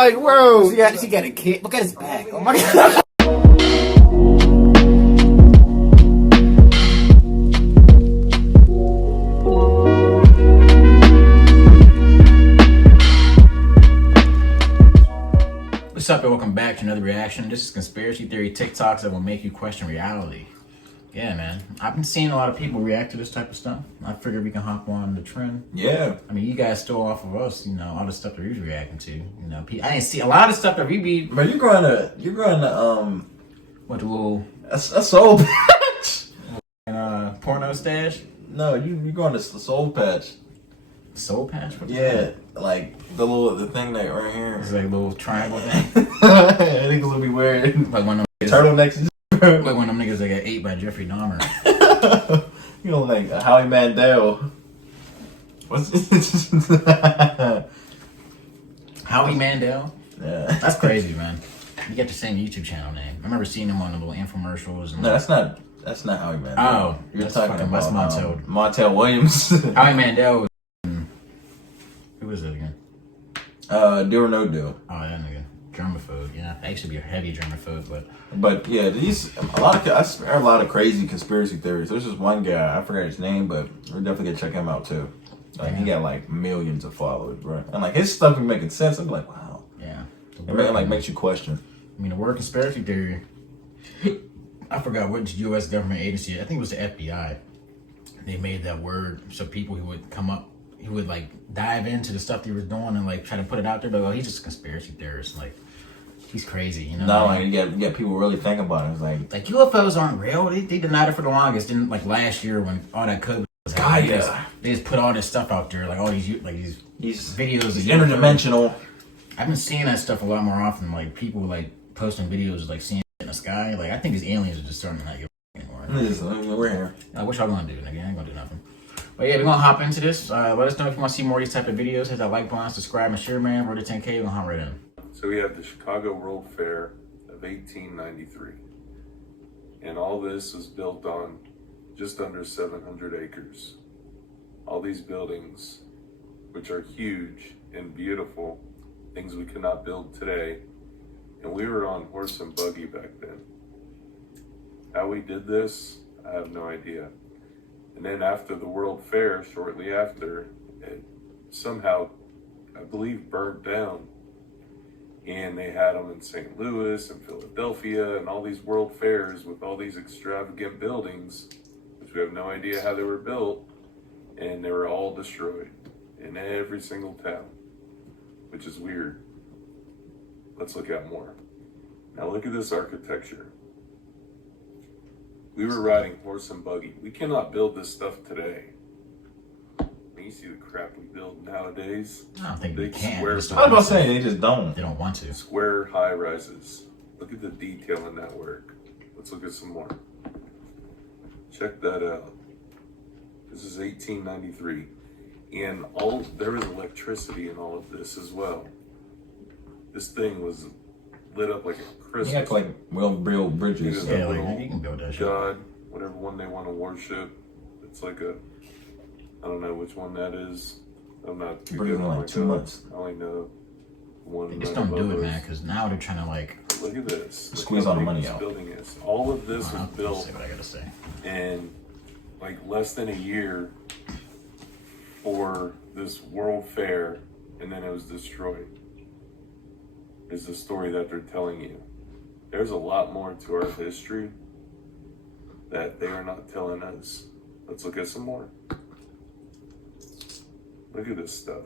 like, bro, she got a kid. Look at his back. Oh my god. What's up, and welcome back to another reaction. This is conspiracy theory TikToks that will make you question reality. Yeah, man. I've been seeing a lot of people react to this type of stuff. I figured we can hop on the trend. Yeah. I mean, you guys stole off of us, all the stuff that we was reacting to. I didn't see a lot of stuff that we be. But you're going to What, the little a soul patch. Porno stash? No, you're going to the soul patch. Soul patch? What's Yeah, that? like the thing that right here. It's like a little triangle thing. I think it's gonna be weird. Like one of them Turtlenecks. like one of them niggas that got ate by Jeffrey Dahmer. You know, like Howie Mandel. What's Howie Mandel? Yeah. That's crazy, man. You got the same YouTube channel name. I remember seeing him on the little infomercials. And No, that's not Howie Mandel. Oh, you're that's talking fucking, about that's Montel. Montel Williams. Howie Mandel was who was it again? Do or no do. Oh, that nigga. Germaphobe, yeah. I used to be a heavy germaphobe, But yeah, I swear a lot of crazy conspiracy theories. There's this one guy, I forgot his name, but we're definitely gonna check him out too. Like he got like millions of followers, bro. And like his stuff be making sense. I'm like, wow. Yeah. It makes you question. I mean, the word conspiracy theory, I forgot which U.S. government agency, I think it was the FBI. They made that word so people who would come up, he would like dive into the stuff he was doing and like try to put it out there, but well, he's just a conspiracy theorist. Like, he's crazy, you know. No, like you get people really thinking about it. It's like UFOs aren't real. They denied it for the longest. Then like last year when all that COVID was happening, they just put all this stuff out there, like all these videos of interdimensional. I've been seeing that stuff a lot more often. Like people like posting videos like seeing it in the sky. Like I think these aliens are just starting to not give a anymore. We're here. What y'all gonna do, nigga? I ain't gonna do nothing. But yeah, we're gonna hop into this. Let us know if you want to see more of these type of videos. Hit that like button, subscribe, and share, man. We're to 10K. We're gonna hop right in. So we have the Chicago World Fair of 1893. And all this was built on just under 700 acres. All these buildings, which are huge and beautiful, things we could not build today. And we were on horse and buggy back then. How we did this, I have no idea. And then after the World Fair, shortly after, it somehow, I believe, burnt down. And they had them in St. Louis and Philadelphia and all these world fairs with all these extravagant buildings, which we have no idea how they were built, and they were all destroyed in every single town, which is weird. Let's look at more. Now look at this architecture. We were riding horse and buggy. We cannot build this stuff today. You see the crap we build nowadays. I don't think they can. I was about to say they just don't. They don't want to. Square high rises. Look at the detail in that work. Let's look at some more. Check that out. This is 1893, and there was electricity in all of this as well. This thing was lit up like a Christmas. Yeah, like real bridges. Yeah, like you can build that shit. God, whatever one they want to worship. It's like I don't know which one that is. I'm not too good on like 2 months. I only know one. They just don't do it, man, because now they're trying to like look at this. Squeeze all the money out. Building is. All of this was built. Say what I gotta say. In like less than a year for this World Fair, and then it was destroyed. Is the story that they're telling you. There's a lot more to our history that they are not telling us. Let's look at some more. Look at this stuff.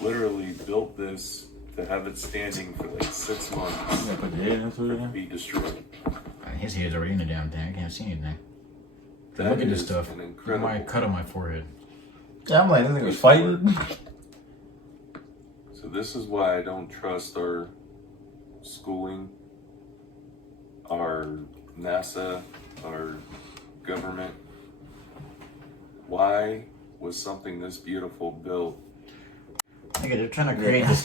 Literally built this to have it standing for like 6 months. You put your head into it again? Be destroyed. His head's already in the damn thing. I can't see anything. That Look at this is stuff. an incredible. My cut on my forehead. Yeah, I'm like, this nigga was fighting. So this is why I don't trust our schooling, our NASA, our government. Why was something this beautiful built? Nigga, they're trying to create this.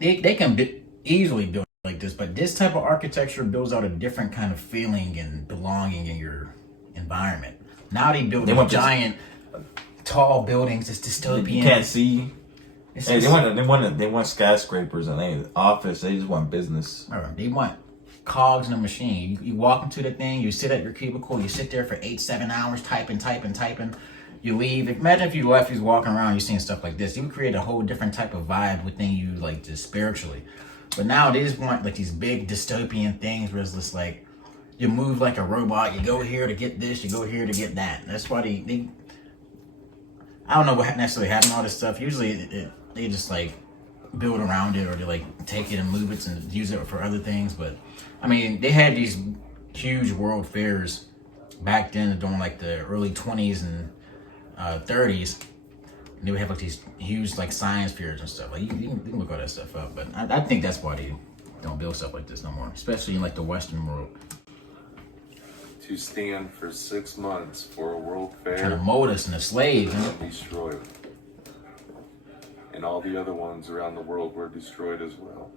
They can easily build like this, but this type of architecture builds out a different kind of feeling and belonging in your environment. Now they build giant, tall buildings. It's dystopian. You can't see. Hey, they want skyscrapers and they office. They just want business. All right, they want cogs in a machine. You walk into the thing, you sit at your cubicle, you sit there for 8-7 hours typing. You leave. Imagine if you left, you was walking around, you seeing stuff like this. You would create a whole different type of vibe within you, like just spiritually. But now they just want like these big dystopian things where it's just like you move like a robot. You go here to get this, you go here to get that. That's why they I don't know what necessarily happened to all this stuff. Usually they just like build around it, or they like take it and move it and use it for other things. But I mean, they had these huge world fairs back then during like the early 20s and 30s. And they would have like these huge like science fairs and stuff. Like you can look all that stuff up. But I think that's why they don't build stuff like this no more, especially in like the Western world. To stand for 6 months for a world fair, Trying to mold us into slaves. and destroy it. And all the other ones around the world were destroyed as well.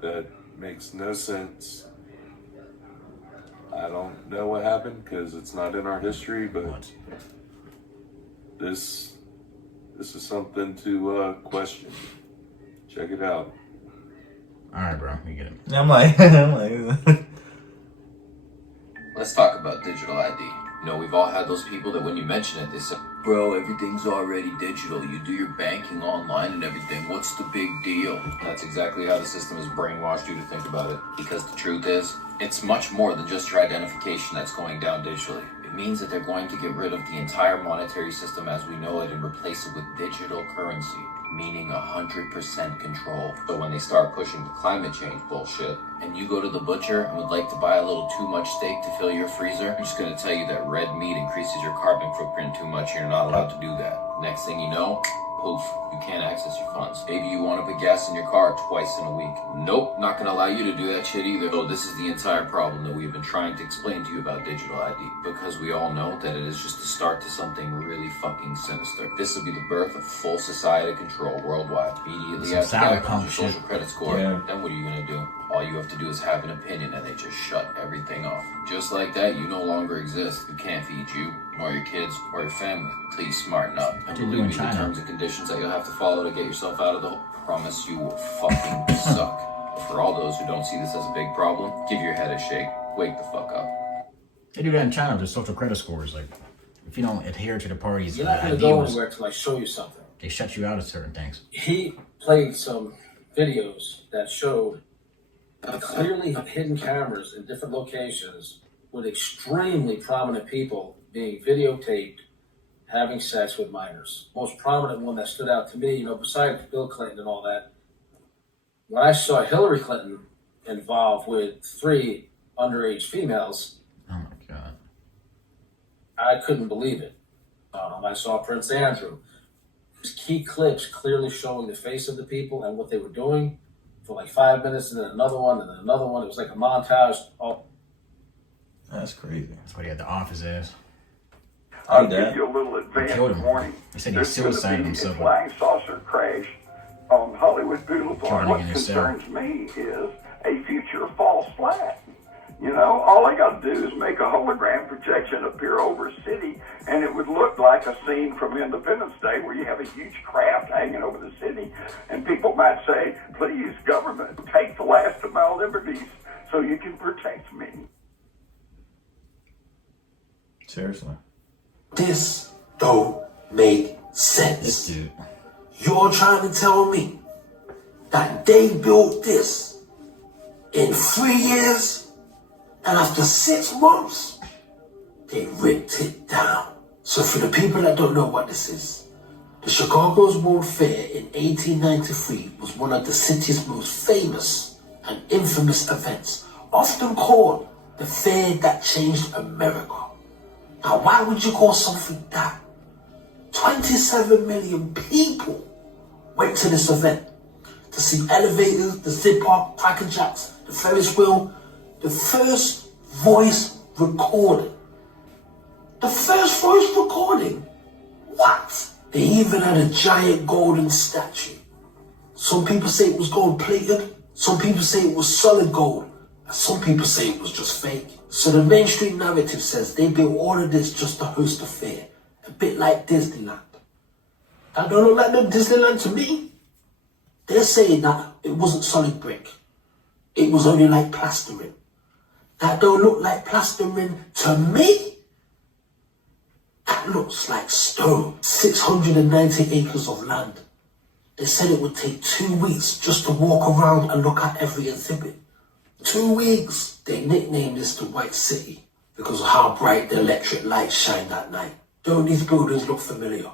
That makes no sense. I don't know what happened because it's not in our history, but this is something to question. Check it out. All right, bro, we get it. I'm like, Let's talk about digital ID. You know, we've all had those people that when you mention it, they say, bro, everything's already digital. You do your banking online and everything. What's the big deal? That's exactly how the system has brainwashed you to think about it. Because the truth is, it's much more than just your identification that's going down digitally. It means that they're going to get rid of the entire monetary system as we know it and replace it with digital currency, meaning 100% control. So when they start pushing the climate change bullshit, and you go to the butcher and would like to buy a little too much steak to fill your freezer, I'm just gonna tell you that red meat increases your carbon footprint too much and you're not allowed to do that. Next thing you know, poof, you can't access your funds. Maybe you want to put gas in your car twice in a week. Nope, not gonna allow you to do that shit either. So this is the entire problem that we've been trying to explain to you about digital ID, because we all know that it is just the start to something really fucking sinister. This will be the birth of full society control worldwide. Immediately after that comes your social credit score. Yeah. Then what are you gonna do? All you have to do is have an opinion and they just shut everything off. Just like that, you no longer exist. We can't feed you, nor your kids, or your family, until you smarten up. And you do believe in me, the China. terms and conditions that you'll have to follow to get yourself out of the hole, promise you will fucking suck. For all those who don't see this as a big problem, give your head a shake. Wake the fuck up. They do that in China with the social credit scores. Like, if you don't adhere to the party's You're not going to go ideals, anywhere till I show you something. they shut you out of certain things. He played some videos that showed clearly hidden cameras in different locations with extremely prominent people being videotaped having sex with minors. Most prominent one that stood out to me, you know, besides Bill Clinton and all that, when I saw Hillary Clinton involved with 3 underage females, Oh my God. I couldn't believe it. I saw Prince Andrew. There's key clips clearly showing the face of the people and what they were doing for like 5 minutes, and then another one, and then another one. It was like a montage. Oh, that's crazy. That's what he had the office as. I'll give you a little Killed advance him. warning. He said he There's going suicided to be himself. a flying saucer crash on Hollywood Boulevard. Trying to What get in his cell. concerns me is a future false flag. You know, all they got to do is make a hologram projection appear over a city, and it would look like a scene from Independence Day where you have a huge craft hanging over the city, and people might say, please, government, take the last of my liberties so you can protect me. Seriously. This don't make This sense. dude. You're trying to tell me that they built this in 3 years, and after 6 months, they ripped it down. So for the people that don't know what this is, the Chicago's World Fair in 1893 was one of the city's most famous and infamous events, often called the fair that changed America. Now, why would you call something that? 27 million people went to this event to see elevators, the zipper, Cracker Jacks, the Ferris wheel, the first voice recording. The first voice recording? What? They even had a giant golden statue. Some people say it was gold plated, some people say it was solid gold, and some people say it was just fake. So the mainstream narrative says they built all of this just to host a fair, a bit like Disneyland. That don't look like no Disneyland to me. They're saying that it wasn't solid brick. It was only like plastering. That don't look like plastering to me. That looks like stone. 690 acres of land. They said it would take 2 weeks just to walk around and look at every exhibit. 2 weeks. They nicknamed this the White City because of how bright the electric lights shine that night. Don't these buildings look familiar?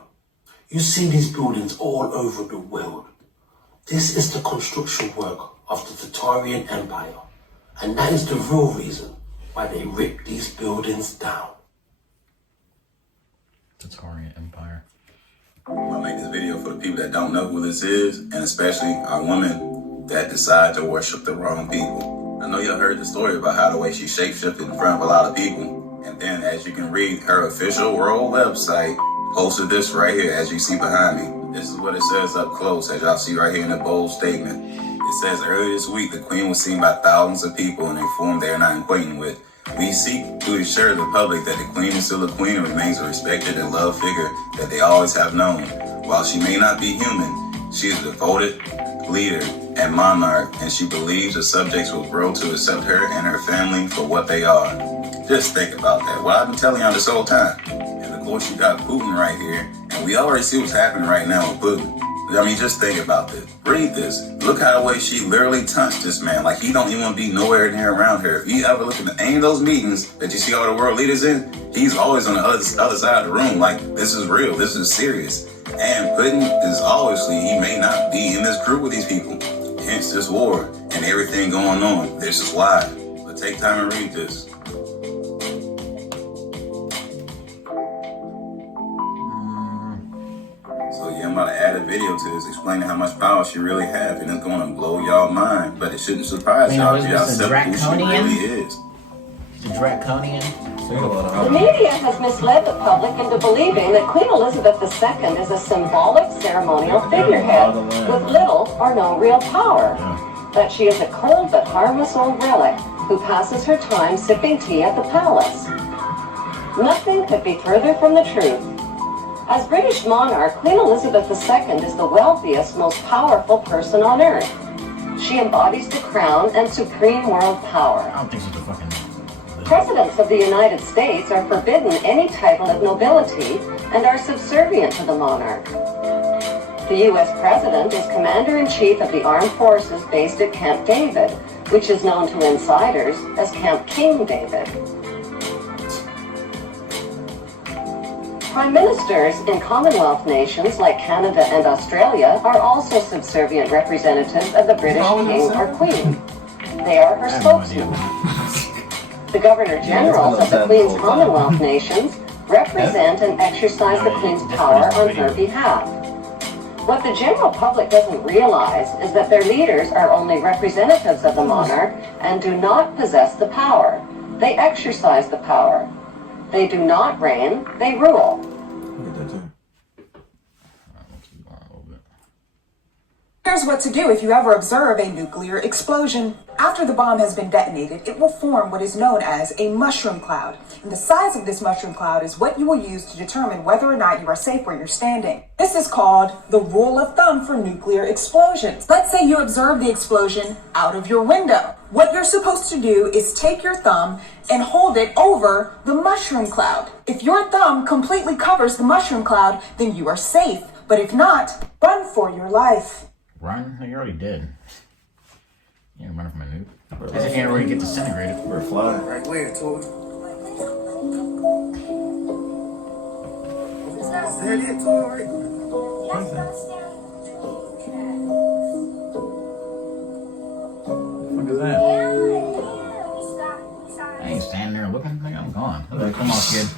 You see these buildings all over the world. This is the construction work of the Victorian Empire. And that is the real reason why they ripped these buildings down. Victorian Empire. I want to make this video for the people that don't know who this is, and especially our women that decide to worship the wrong people. I know y'all heard the story about how the way she shapeshifted in front of a lot of people. And then, as you can read, her official world website posted this right here, as you see behind me. This is what it says up close, as y'all see right here in the bold statement. It says, earlier this week, the Queen was seen by thousands of people in a form they are not acquainted with. We seek to assure the public that the Queen is still a queen and remains a respected and loved figure that they always have known. While she may not be human, she is a devoted leader and monarch, and she believes the subjects will grow to accept her and her family for what they are. Just think about that. Well, I've been telling y'all this whole time. And of course, you got Putin right here, and we already see what's happening right now with Putin. I mean, just think about this. Read this. Look how the way she literally touched this man. Like, he don't even want to be nowhere near around her. If you ever look at any of those meetings that you see all the world leaders in, he's always on the other side of the room. Like, this is real. This is serious. And Putin is obviously, he may not be in this group with these people. Hence this war and everything going on. This is why. But take time and read this. So yeah, I'm about to add a video to this explaining how much power she really has, and it's going to blow y'all mind. But it shouldn't surprise y'all if y'all accept who she really is. The Draconian. The media has misled the public into believing that Queen Elizabeth II is a symbolic ceremonial figurehead with little or no real power. That she is a cold but harmless old relic who passes her time sipping tea at the palace. Nothing could be further from the truth. As British monarch, Queen Elizabeth II is the wealthiest, most powerful person on earth. She embodies the crown and supreme world power. I don't think she's a fucking... Presidents of the United States are forbidden any title of nobility and are subservient to the monarch. The U.S. President is Commander-in-Chief of the Armed Forces based at Camp David, which is known to insiders as Camp King David. Prime ministers in Commonwealth nations like Canada and Australia are also subservient representatives of the British king or queen. They are her spokesmen. The Governor Generals of the Queen's Commonwealth nations represent and exercise the Queen's power on her behalf. What the general public doesn't realize is that their leaders are only representatives of the monarch and do not possess the power. They exercise the power. They do not reign, they rule. Here's what to do if you ever observe a nuclear explosion. After the bomb has been detonated, it will form what is known as a mushroom cloud. And the size of this mushroom cloud is what you will use to determine whether or not you are safe where you're standing. This is called the rule of thumb for nuclear explosions. Let's say you observe the explosion out of your window. What you're supposed to do is take your thumb and hold it over the mushroom cloud. If your thumb completely covers the mushroom cloud, then you are safe. But if not, run for your life. Run? You already did. You ain't running from a nuke. I just can't really get disintegrated. We're flying. Right where, Tori? Is that it, Tori? What is that? I ain't standing there looking. Like, I'm gone. Like, come on, kid.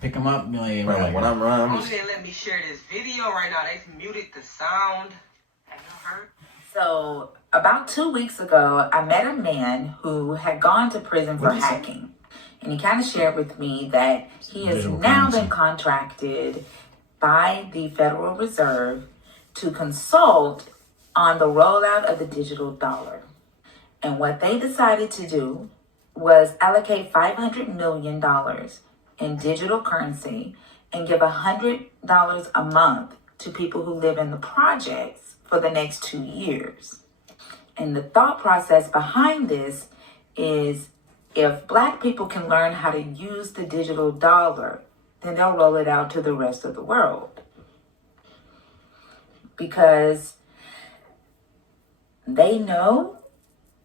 Pick him up. Be like, Right, when I'm running, I'm They didn't let me share this video right now. They muted the sound. Have you heard? So, about 2 weeks ago, I met a man who had gone to prison for hacking. And he kind of shared with me that he has now been contracted by the Federal Reserve to consult on the rollout of the digital dollar. And what they decided to do was allocate $500 million in digital currency and give $100 a month to people who live in the projects for the next 2 years. And the thought process behind this is if Black people can learn how to use the digital dollar, then they'll roll it out to the rest of the world. Because they know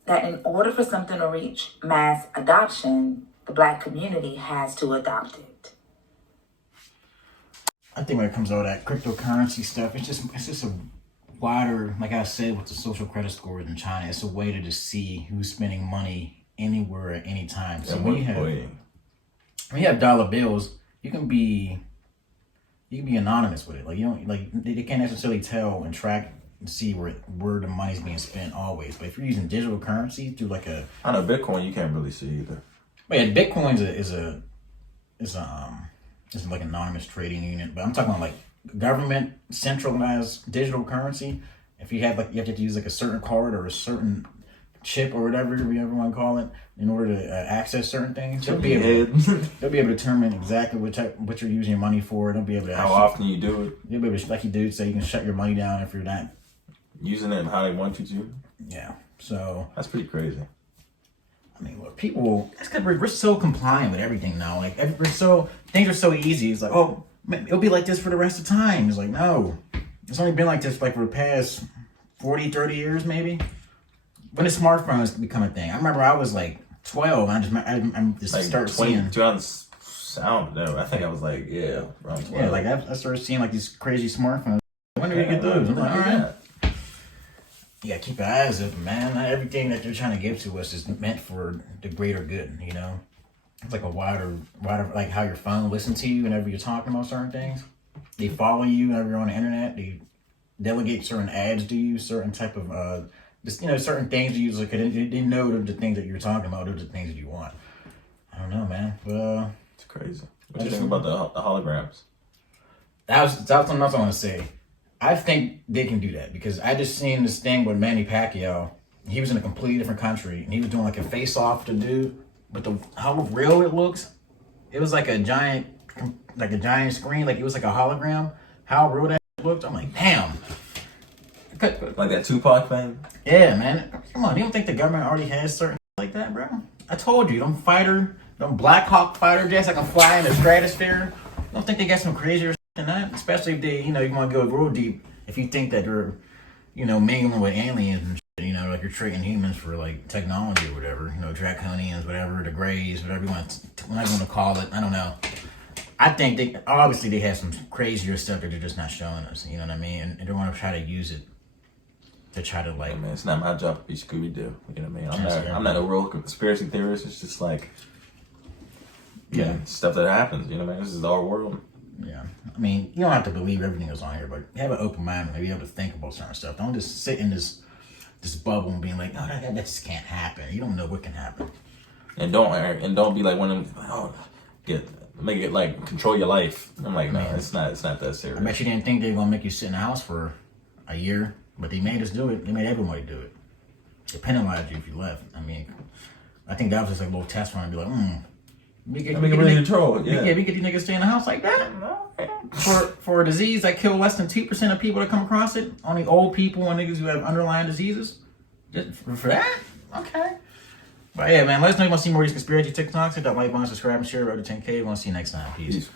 that in order for something to reach mass adoption, the Black community has to adopt it. I think when it comes to all that cryptocurrency stuff, it's just a wider, like I said, with the social credit scores in China, it's a way to just see who's spending money anywhere at any time. So when you have dollar bills, you can be anonymous with it. Like you don't they can't necessarily tell and track and see where the money's being spent always. But if you're using digital currency through like I know Bitcoin, you can't really see either. But yeah, Bitcoin is like anonymous trading unit. But I'm talking about like government centralized digital currency. If you have you have to use like a certain card or a certain chip or whatever you ever want to call it in order to access certain things. They'll be able to determine exactly what you're using your money for. They'll be able to how often you do it. You'll be able to, like you do, say you can shut your money down if you're not using it how they want you to. Yeah, so that's pretty crazy. I mean, what people, that's because we're so compliant with everything now. Like things are so easy. It's like, oh, it'll be like this for the rest of time. It's like, no, it's only been like this like for the past 40, 30 years maybe. When the smartphones become a thing. I remember I was like 12 and I just like started seeing. Sound, I think I was like, around 12. Yeah, like I started seeing like these crazy smartphones. When do we get those? I'm like, all right. You gotta keep your eyes open, man. Not everything that they're trying to give to us is meant for the greater good, you know? It's like a wider, like how your phone listens to you whenever you're talking about certain things. They follow you whenever you're on the internet. They delegate certain ads to you, certain type of, just, you know, certain things you use. Like, they know the things that you're talking about, those are the things that you want. I don't know, man. But, it's crazy. What do you think about the holograms? That's something else I want to say. I think they can do that because I just seen this thing with Manny Pacquiao. He was in a completely different country and he was doing like a face-off to do, but how real it looks, it was like a giant screen, like it was like a hologram. How real that looked, I'm like, damn. Like that Tupac thing? Yeah, man. Come on, you don't think the government already has certain like that, bro? I told you, them Black Hawk fighter jets that can fly in the stratosphere. I don't think they got some crazier than that, especially if they, you know, you want to go real deep. If you think that they're, you know, mingling with aliens and shit, you know, like you're trading humans for like technology or whatever, you know, draconians, whatever, the Greys, whatever you want to call it. I don't know. I think they have some crazier stuff that they're just not showing us. You know what I mean? And they want to try to use it to try to like. I mean, it's not my job to be Scooby Doo. You know what I mean? I'm not a real conspiracy theorist. It's just like, stuff that happens. You know what I mean? This is our world. Yeah, I mean, you don't have to believe everything that's on here, but have an open mind and be able to think about certain stuff. Don't just sit in this bubble and being like, oh, that just can't happen. You don't know what can happen. And don't be like one of them. Make it like control your life. I'm like, no, it's not that serious. I bet you didn't think they were gonna make you sit in the house for a year, but they made us do it. They made everybody do it. They penalized you if you left. I mean, I think that was just like a little test run and be like, we get these niggas stay in the house like that for a disease that kill less than 2% of people that come across it. Only old people and niggas who have underlying diseases. Just for that, okay. But yeah, man, let us know if you want to see more of these conspiracy TikToks. Hit that like button, subscribe, and share. Road to 10K. We want to see you next time. Peace.